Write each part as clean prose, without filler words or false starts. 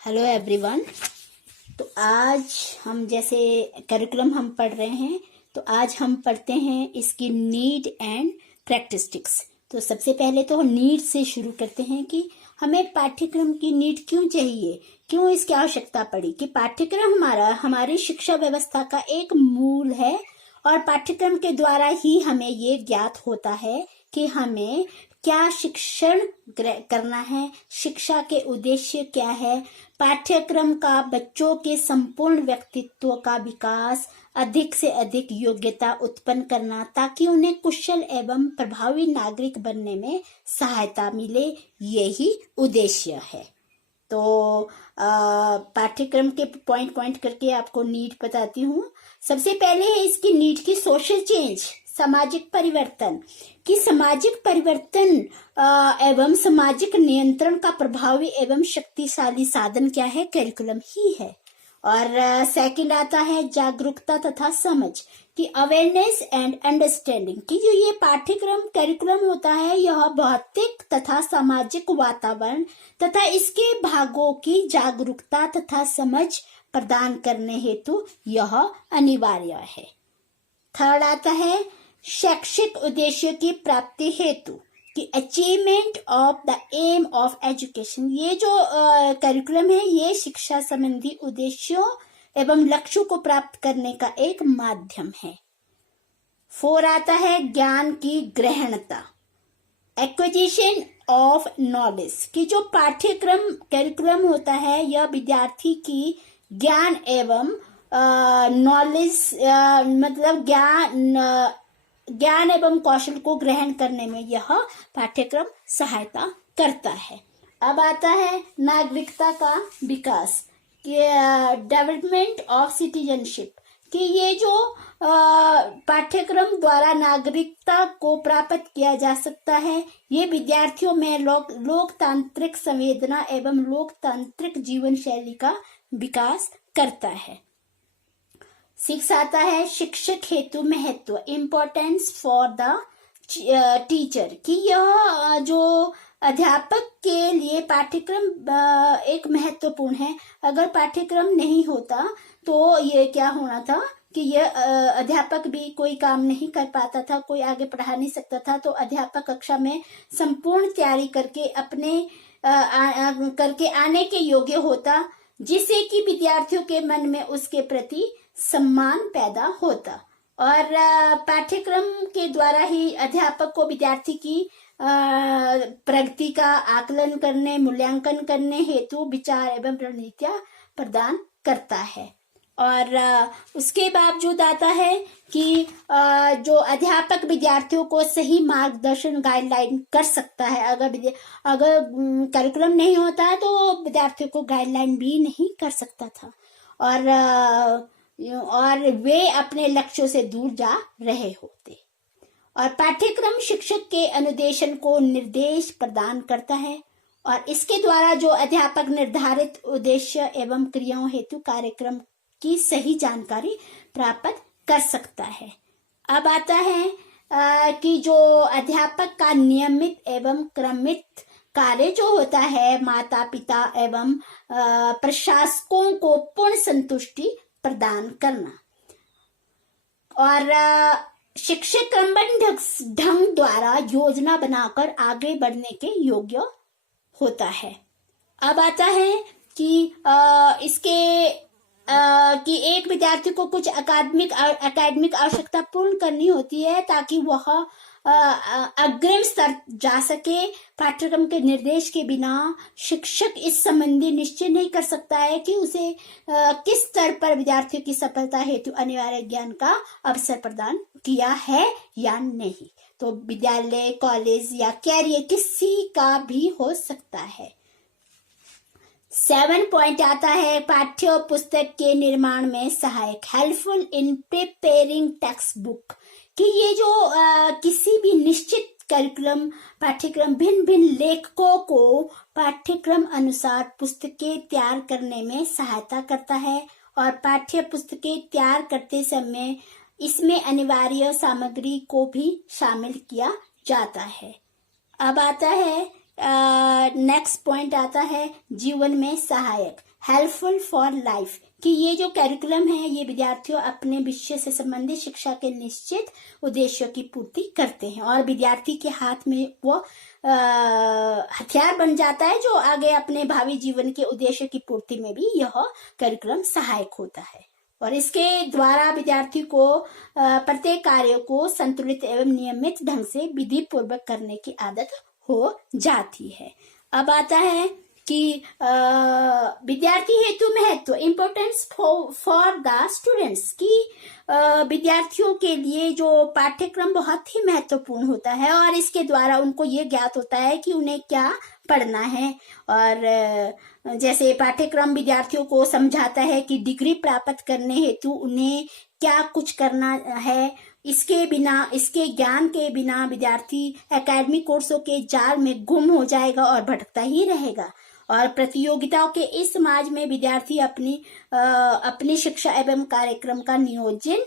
Hello everyone. तो आज हम जैसे करिकुलम हम पढ़ रहे हैं, तो आज हम पढ़ते हैं इसकी नीड एंड कैरेक्टरिस्टिक्स। तो सबसे पहले तो नीड से शुरू करते हैं कि हमें पाठ्यक्रम की नीड क्यों चाहिए, क्यों इसकी आवश्यकता पड़ी। कि पाठ्यक्रम हमारी शिक्षा व्यवस्था का एक मूल है और पाठ्यक्रम के द्वारा ही हमें ये ज्ञात होता है कि हमें क्या शिक्षण करना है, शिक्षा के उद्देश्य क्या है। पाठ्यक्रम का बच्चों के संपूर्ण व्यक्तित्व का विकास, अधिक से अधिक योग्यता उत्पन्न करना ताकि उन्हें कुशल एवं प्रभावी नागरिक बनने में सहायता मिले, यही उद्देश्य है। तो पाठ्यक्रम के पॉइंट पॉइंट करके आपको नीड बताती हूँ। सबसे पहले है इसकी नीड की सोशल चेंज, सामाजिक परिवर्तन। कि सामाजिक परिवर्तन एवं सामाजिक नियंत्रण का प्रभावी एवं शक्तिशाली साधन क्या है, करिकुलम ही है। और सेकंड आता है जागरूकता तथा समझ, कि अवेयरनेस एंड अंडरस्टैंडिंग। कि जो ये पाठ्यक्रम करिकुलम होता है, यह भौतिक तथा सामाजिक वातावरण तथा इसके भागों की जागरूकता तथा समझ प्रदान करने हेतु यह अनिवार्य है। थर्ड आता है शैक्षिक उद्देश्य की प्राप्ति हेतु, कि achievement of the aim of education. ये जो करिकुलम है, ये शिक्षा संबंधी उद्देश्यों एवं लक्ष्यों को प्राप्त करने का एक माध्यम है। फोर आता है ज्ञान की ग्रहणता, एक्विजिशन ऑफ नॉलेज। कि जो पाठ्यक्रम करिकुलम होता है, यह विद्यार्थी की ज्ञान एवं नॉलेज मतलब ज्ञान एवं कौशल को ग्रहण करने में यह पाठ्यक्रम सहायता करता है। अब आता है नागरिकता का विकास, डेवलपमेंट ऑफ सिटीजनशिप। कि ये जो पाठ्यक्रम द्वारा नागरिकता को प्राप्त किया जा सकता है, ये विद्यार्थियों में लोकतांत्रिक संवेदना एवं लोकतांत्रिक जीवन शैली का विकास करता है। 6 आता है शिक्षक हेतु महत्व, इम्पोर्टेंस फॉर द टीचर। कि यह जो अध्यापक के लिए पाठ्यक्रम एक महत्वपूर्ण है। अगर पाठ्यक्रम नहीं होता तो ये क्या होना था कि यह अध्यापक भी कोई काम नहीं कर पाता था, कोई आगे पढ़ा नहीं सकता था। तो अध्यापक कक्षा में संपूर्ण तैयारी करके करके आने के योग्य होता, जिससे कि विद्यार्थियों के मन में उसके प्रति सम्मान पैदा होता। और पाठ्यक्रम के द्वारा ही अध्यापक को विद्यार्थी की प्रगति का आकलन करने, मूल्यांकन करने हेतु विचार एवं रणनीतियां प्रदान करता है। और उसके बावजूद आता है कि जो अध्यापक विद्यार्थियों को सही मार्गदर्शन गाइडलाइन कर सकता है। अगर करिकुलम नहीं होता तो विद्यार्थियों को गाइडलाइन भी नहीं कर सकता था और वे अपने लक्ष्यों से दूर जा रहे होते। और पाठ्यक्रम शिक्षक के अनुदेशन को निर्देश प्रदान करता है और इसके द्वारा जो अध्यापक निर्धारित उद्देश्य एवं क्रियाओं हेतु कार्यक्रम की सही जानकारी प्राप्त कर सकता है। अब आता है कि जो अध्यापक का नियमित एवं क्रमित कार्य जो होता है, माता पिता एवं प्रशासकों को पूर्ण संतुष्टि प्रदान करना। और शिक्षक क्रमबद्ध ढंग द्वारा योजना बनाकर आगे बढ़ने के योग्य होता है। अब आता है कि कि एक विद्यार्थी को कुछ एकेडमिक आवश्यकता पूर्ण करनी होती है ताकि वह अग्रिम स्तर जा सके। पाठ्यक्रम के निर्देश के बिना शिक्षक इस संबंधी निश्चय नहीं कर सकता है कि उसे किस स्तर पर विद्यार्थियों की सफलता हेतु अनिवार्य ज्ञान का अवसर प्रदान किया है या नहीं। तो विद्यालय, कॉलेज या कैरियर किसी का भी हो सकता है। 7 पॉइंट आता है पाठ्य पुस्तक के निर्माण में सहायक, helpful in preparing text book. कि ये जो किसी भी निश्चित करिकुलम पाठ्यक्रम भिन्न भिन्न लेखकों को पाठ्यक्रम अनुसार पुस्तकें तैयार करने में सहायता करता है और पाठ्य पुस्तकें तैयार करते समय इसमें अनिवार्य सामग्री को भी शामिल किया जाता है। अब आता है नेक्स्ट पॉइंट आता है जीवन में सहायक, हेल्पफुल फॉर लाइफ, कि ये जो कैरिकुलम है ये विद्यार्थियों अपने विषय से संबंधित शिक्षा के निश्चित उद्देश्यों की पूर्ति करते हैं और विद्यार्थी के हाथ में वो हथियार बन जाता है जो आगे अपने भावी जीवन के उद्देश्य की पूर्ति में भी यह कैरिकुलम सहायक होता है। और इसके द्वारा विद्यार्थी को प्रत्येक कार्य को संतुलित एवं नियमित ढंग से विधि पूर्वक करने की आदत हो जाती है। अब आता है कि विद्यार्थी हेतु महत्व, इम्पोर्टेंस फॉर द स्टूडेंट्स, की विद्यार्थियों के लिए जो पाठ्यक्रम बहुत ही महत्वपूर्ण होता है और इसके द्वारा उनको ये ज्ञात होता है कि उन्हें क्या पढ़ना है। और जैसे पाठ्यक्रम विद्यार्थियों को समझाता है कि डिग्री प्राप्त करने हेतु उन्हें क्या कुछ करना है। इसके बिना, इसके ज्ञान के बिना विद्यार्थी एकेडमिक कोर्सों के जाल में गुम हो जाएगा और भटकता ही रहेगा। और प्रतियोगिताओं के इस समाज में विद्यार्थी अपनी शिक्षा एवं कार्यक्रम का नियोजन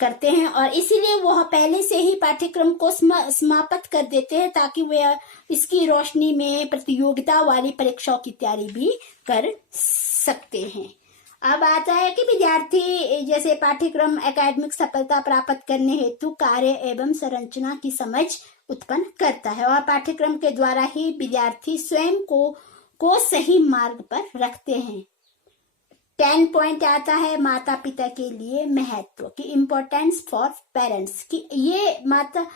करते हैं और इसीलिए वह पहले से ही पाठ्यक्रम को समाप्त कर देते हैं ताकि वे इसकी रोशनी में प्रतियोगिता वाली परीक्षाओं की तैयारी भी कर सकते हैं। अब आता है कि विद्यार्थी जैसे पाठ्यक्रम एकेडमिक सफलता प्राप्त करने हेतु कार्य एवं संरचना की समझ उत्पन्न करता है और पाठ्यक्रम के द्वारा ही विद्यार्थी स्वयं को सही मार्ग पर रखते हैं। 10 पॉइंट आता है माता पिता के लिए महत्व की, इम्पोर्टेंस फॉर पेरेंट्स, कि ये माता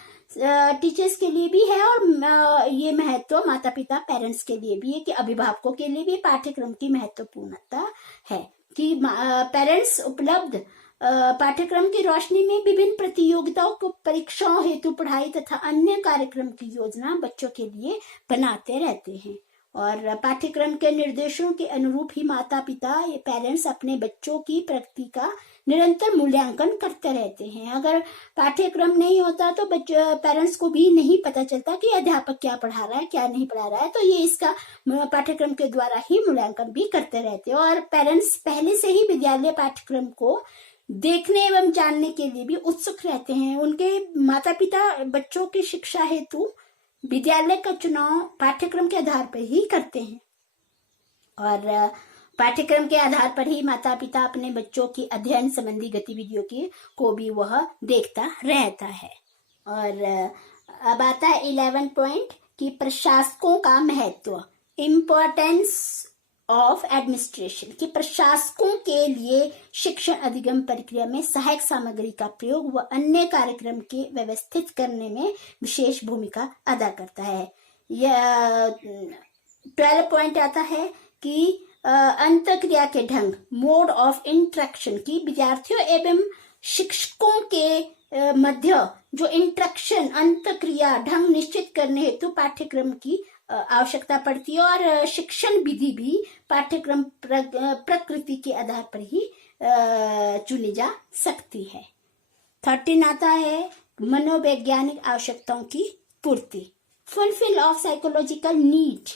टीचर्स के लिए भी है और ये महत्व माता पिता पेरेंट्स के लिए भी है कि अभिभावकों के लिए भी पाठ्यक्रम की महत्वपूर्णता है कि पेरेंट्स उपलब्ध पाठ्यक्रम की रोशनी में विभिन्न प्रतियोगिताओं को परीक्षाओं हेतु पढ़ाई तथा अन्य कार्यक्रम की योजना बच्चों के लिए बनाते रहते हैं और पाठ्यक्रम के निर्देशों के अनुरूप ही माता पिता पेरेंट्स अपने बच्चों की प्रगति का निरंतर मूल्यांकन करते रहते हैं। अगर पाठ्यक्रम नहीं होता तो पेरेंट्स को भी नहीं पता चलता कि अध्यापक क्या पढ़ा रहा है क्या नहीं पढ़ा रहा है, तो ये इसका पाठ्यक्रम के द्वारा ही मूल्यांकन भी करते रहते हैं। और पेरेंट्स पहले से ही विद्यालय पाठ्यक्रम को देखने एवं जानने के लिए भी उत्सुक रहते हैं। उनके माता पिता बच्चों की शिक्षा हेतु विद्यालय का चुनाव पाठ्यक्रम के आधार पर ही करते हैं और पाठ्यक्रम के आधार पर ही माता पिता अपने बच्चों की अध्ययन संबंधी गतिविधियों को भी वह देखता रहता है। और अब आता है 11 पॉइंट कि प्रशासकों का महत्व, इम्पोर्टेंस ऑफ एडमिनिस्ट्रेशन, कि प्रशासकों के लिए शिक्षण अधिगम प्रक्रिया में सहायक सामग्री का प्रयोग व अन्य कार्यक्रम के व्यवस्थित करने में विशेष भूमिका अदा करता है। यह 12 पॉइंट आता है कि अंतःक्रिया के ढंग, मोड ऑफ इंटरेक्शन, की विद्यार्थियों एवं शिक्षकों के मध्य जो इंटरेक्शन अंतःक्रिया ढंग निश्चित करने हेतु पाठ्यक्रम की आवश्यकता पड़ती है और शिक्षण विधि भी पाठ्यक्रम प्रकृति के आधार पर ही चुनी जा सकती है। 13 आता है मनोवैज्ञानिक आवश्यकताओं की पूर्ति, फुलफिल ऑफ साइकोलॉजिकल नीड,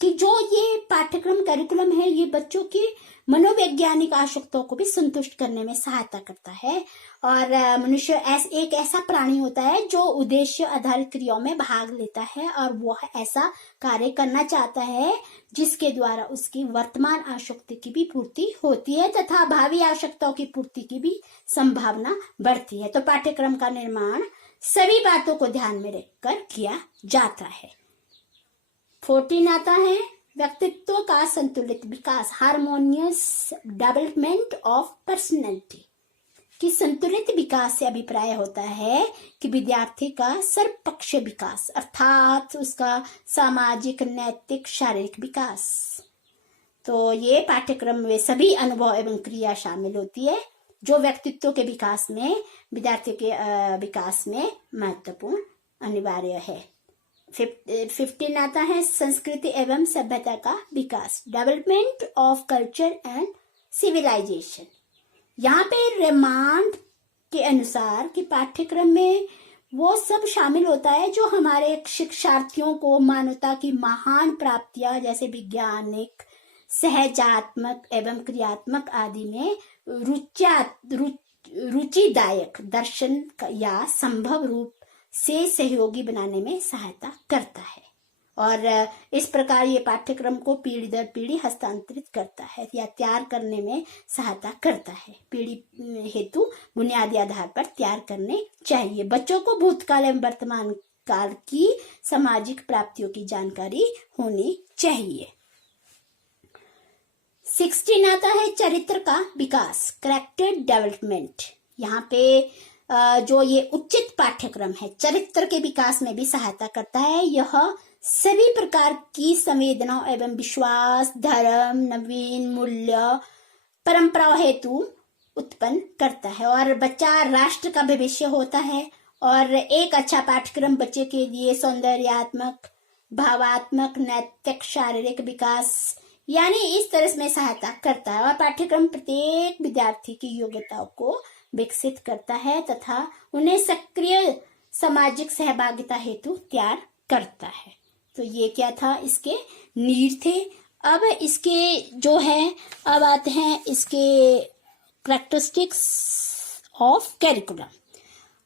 कि जो ये पाठ्यक्रम कैरिकुलम है ये बच्चों की मनोवैज्ञानिक आवश्यकताओं को भी संतुष्ट करने में सहायता करता है। और मनुष्य एक ऐसा प्राणी होता है जो उद्देश्य आधारित क्रियाओं में भाग लेता है और वह ऐसा कार्य करना चाहता है जिसके द्वारा उसकी वर्तमान आवश्यकता की भी पूर्ति होती है तथा भावी आवश्यकताओं की पूर्ति की भी संभावना बढ़ती है। तो पाठ्यक्रम का निर्माण सभी बातों को ध्यान में रखकर किया जाता है। 14 आता है व्यक्तित्व का संतुलित विकास, हार्मोनियस डेवलपमेंट ऑफ पर्सनैलिटी, कि संतुलित विकास से अभिप्राय होता है कि विद्यार्थी का सर्वपक्ष विकास अर्थात उसका सामाजिक, नैतिक, शारीरिक विकास। तो ये पाठ्यक्रम में सभी अनुभव एवं क्रिया शामिल होती है जो व्यक्तित्व के विकास में, विद्यार्थी के विकास में महत्वपूर्ण अनिवार्य है। 15 आता है संस्कृति एवं सभ्यता का विकास, development of culture and civilization. यहाँ पे रेमांड के अनुसार कि पाठ्यक्रम में वो सब शामिल होता है जो हमारे शिक्षार्थियों को मानवता की महान प्राप्तियां जैसे वैज्ञानिक, सहजात्मक एवं क्रियात्मक आदि में रुचिदायक दर्शन या संभव रूप से सहयोगी बनाने में सहायता करता है। और इस प्रकार ये पाठ्यक्रम को पीढ़ी दर पीढ़ी हस्तांतरित करता है या तैयार करने में सहायता करता है। पीढ़ी हेतु बुनियादी आधार पर तैयार करने चाहिए। बच्चों को भूतकाल एवं वर्तमान काल की सामाजिक प्राप्तियों की जानकारी होनी चाहिए। 16 आता है चरित्र का विकास, कैरेक्टर डेवलपमेंट। यहाँ पे जो ये उचित पाठ्यक्रम है चरित्र के विकास में भी सहायता करता है। यह सभी प्रकार की संवेदनाओं एवं विश्वास, धर्म, नवीन मूल्य, परंपराओं हेतु उत्पन्न करता है और बच्चा राष्ट्र का भविष्य होता है। और एक अच्छा पाठ्यक्रम बच्चे के लिए सौंदर्यात्मक, भावात्मक, नैतिक, शारीरिक विकास यानी इस तरह में सहायता करता है। और पाठ्यक्रम प्रत्येक विद्यार्थी की योग्यताओं को विकसित करता है तथा उन्हें सक्रिय सामाजिक सहभागिता हेतु तैयार करता है। तो ये क्या था, इसके नीड थे। अब इसके जो है, अब आते हैं इसके कैरेक्टरिस्टिक्स ऑफ करिकुलम।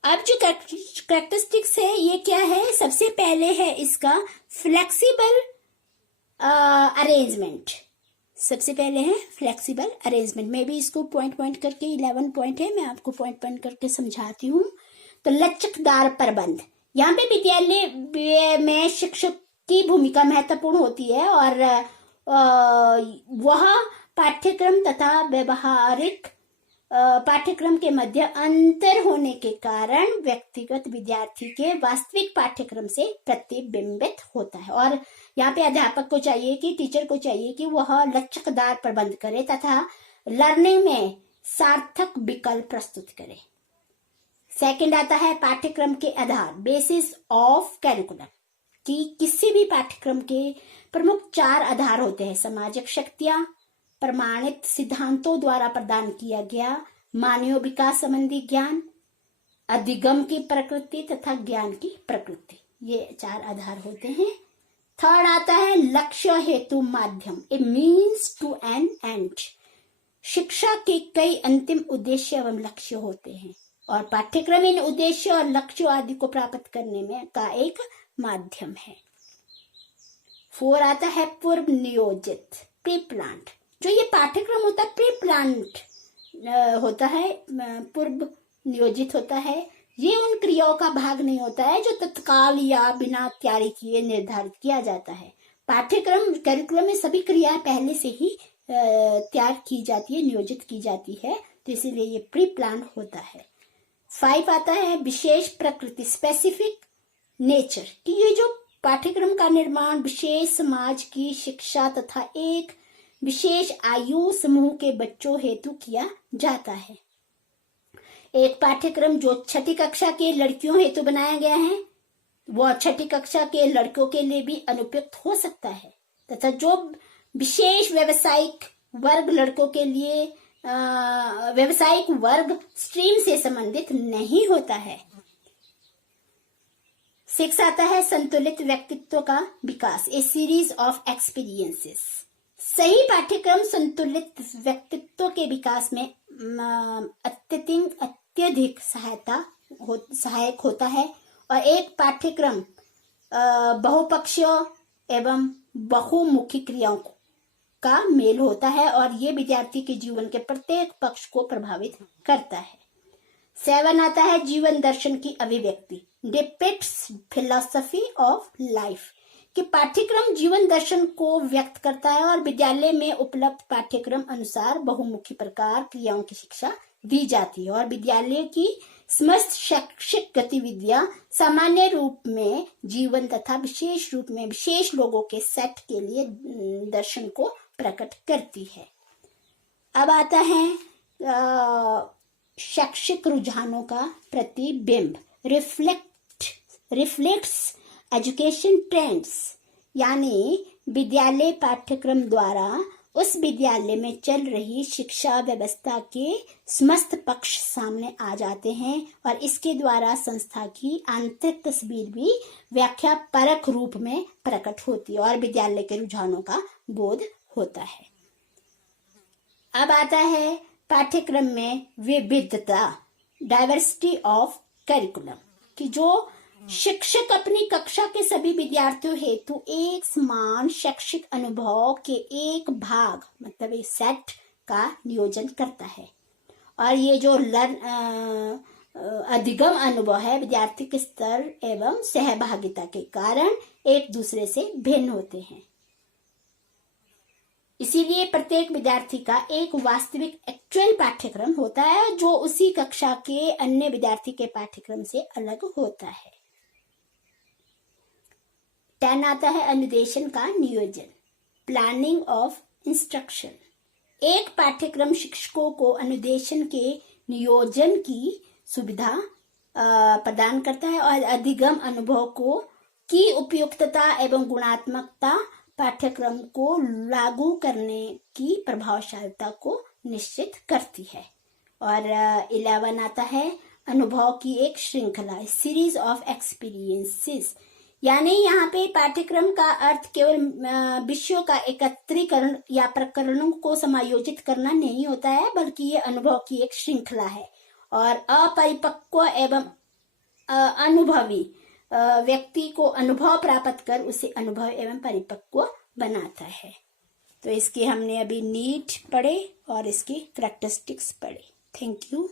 अब जो कैरेक्टरिस्टिक्स है ये क्या है, सबसे पहले है इसका फ्लेक्सिबल अरेंजमेंट। सबसे पहले है फ्लेक्सिबल अरेंजमेंट। मैं भी इसको पॉइंट करके 11 पॉइंट है, मैं आपको पॉइंट करके समझाती हूँ। तो लचकदार प्रबंध, यहाँ पे विद्यालय में शिक्षक की भूमिका महत्वपूर्ण होती है और वह पाठ्यक्रम तथा व्यवहारिक पाठ्यक्रम के मध्य अंतर होने के कारण व्यक्तिगत विद्यार्थी के वास्तविक पाठ्यक्रम से प्रतिबिंबित होता है। और यहाँ पे अध्यापक को चाहिए कि टीचर को चाहिए कि वह लचकदार प्रबंध करे तथा लर्निंग में सार्थक विकल्प प्रस्तुत करे। सेकंड आता है पाठ्यक्रम के आधार, बेसिस ऑफ कैरिकुलम, कि किसी भी पाठ्यक्रम के प्रमुख 4 आधार होते हैं। सामाजिक शक्तियां, प्रमाणित सिद्धांतों द्वारा प्रदान किया गया मानवीय विकास संबंधी ज्ञान, अधिगम की प्रकृति तथा ज्ञान की प्रकृति, ये 4 आधार होते हैं। थर्ड आता है लक्ष्य हेतु माध्यम, ए मीन्स टू एन एंड। शिक्षा के कई अंतिम उद्देश्य एवं लक्ष्य होते हैं और पाठ्यक्रम इन उद्देश्य और लक्ष्यों आदि को प्राप्त करने में का एक माध्यम है। 4 आता है पूर्व नियोजित, प्री प्लान्ड। जो ये पाठ्यक्रम होता है प्री प्लान्ड होता है, पूर्व नियोजित होता है। ये उन क्रियाओं का भाग नहीं होता है जो तत्काल या बिना तैयारी किए निर्धारित किया जाता है। पाठ्यक्रम करिकुलम में सभी क्रियाएं पहले से ही तैयार की जाती है, नियोजित की जाती है, तो इसीलिए ये प्री प्लान होता है। 5 आता है विशेष प्रकृति, स्पेसिफिक नेचर, कि ये जो पाठ्यक्रम का निर्माण विशेष समाज की शिक्षा तथा एक विशेष आयु समूह के बच्चों हेतु किया जाता है। एक पाठ्यक्रम जो 6ठी कक्षा के लड़कियों हेतु बनाया गया है वह 6ठी कक्षा के लड़कों के लिए भी अनुपयुक्त हो सकता है तथा जो विशेष व्यावसायिक वर्ग लड़कों के लिए व्यावसायिक वर्ग स्ट्रीम से संबंधित नहीं होता है। 6 आता है संतुलित व्यक्तित्व का विकास, ए सीरीज ऑफ एक्सपीरियंसेस। सही पाठ्यक्रम संतुलित व्यक्तित्व के विकास में अत्यधिक सहायक होता है और एक पाठ्यक्रम बहुपक्षीय एवं बहुमुखी क्रियाओं का मेल होता है और ये विद्यार्थी के जीवन के प्रत्येक पक्ष को प्रभावित करता है। 7 आता है जीवन दर्शन की अभिव्यक्ति, डिपिक्ट्स फिलॉसफी ऑफ लाइफ, कि पाठ्यक्रम जीवन दर्शन को व्यक्त करता है और विद्यालय में उपलब्ध पाठ्यक्रम अनुसार बहुमुखी प्रकार क्रियाओं की शिक्षा दी जाती है और विद्यालय की समस्त शैक्षिक गतिविधियां सामान्य रूप में जीवन तथा विशेष रूप में विशेष लोगों के सेट के लिए दर्शन को प्रकट करती है। अब आता है शैक्षिक रुझानों का प्रतिबिंब, रिफ्लेक्ट्स एजुकेशन ट्रेंड्स, यानी विद्यालय पाठ्यक्रम द्वारा उस विद्यालय में चल रही शिक्षा व्यवस्था के समस्त पक्ष सामने आ जाते हैं और इसके द्वारा संस्था की आंतरिक तस्वीर भी व्याख्या परक रूप में प्रकट होती है और विद्यालय के रुझानों का बोध होता है। अब आता है पाठ्यक्रम में विविधता, डाइवर्सिटी ऑफ करिकुलम, कि जो शिक्षक अपनी कक्षा के सभी विद्यार्थियों हेतु एक समान शैक्षिक अनुभव के एक भाग मतलब एक सेट का नियोजन करता है। और ये जो अधिगम अनुभव है विद्यार्थी के स्तर एवं सहभागिता के कारण एक दूसरे से भिन्न होते हैं। इसीलिए प्रत्येक विद्यार्थी का एक वास्तविक एक्चुअल पाठ्यक्रम होता है जो उसी कक्षा के अन्य विद्यार्थी के पाठ्यक्रम से अलग होता है। 10 आता है अनुदेशन का नियोजन, प्लानिंग ऑफ इंस्ट्रक्शन। एक पाठ्यक्रम शिक्षकों को अनुदेशन के नियोजन की सुविधा प्रदान करता है और अधिगम अनुभव की उपयुक्तता एवं गुणात्मकता पाठ्यक्रम को लागू करने की प्रभावशीलता को निश्चित करती है। और 11 आता है अनुभव की एक श्रृंखला, सीरीज ऑफ एक्सपीरियंसेस। यानी यहाँ पे पाठ्यक्रम का अर्थ केवल विषयों का एकत्रीकरण या प्रकरणों को समायोजित करना नहीं होता है, बल्कि ये अनुभव की एक श्रृंखला है और अपरिपक्व एवं अनुभवी व्यक्ति को अनुभव प्राप्त कर उसे अनुभव एवं परिपक्व बनाता है। तो इसकी हमने अभी नीड पढ़े और इसकी कैरेक्टरिस्टिक्स पढ़े। Thank you.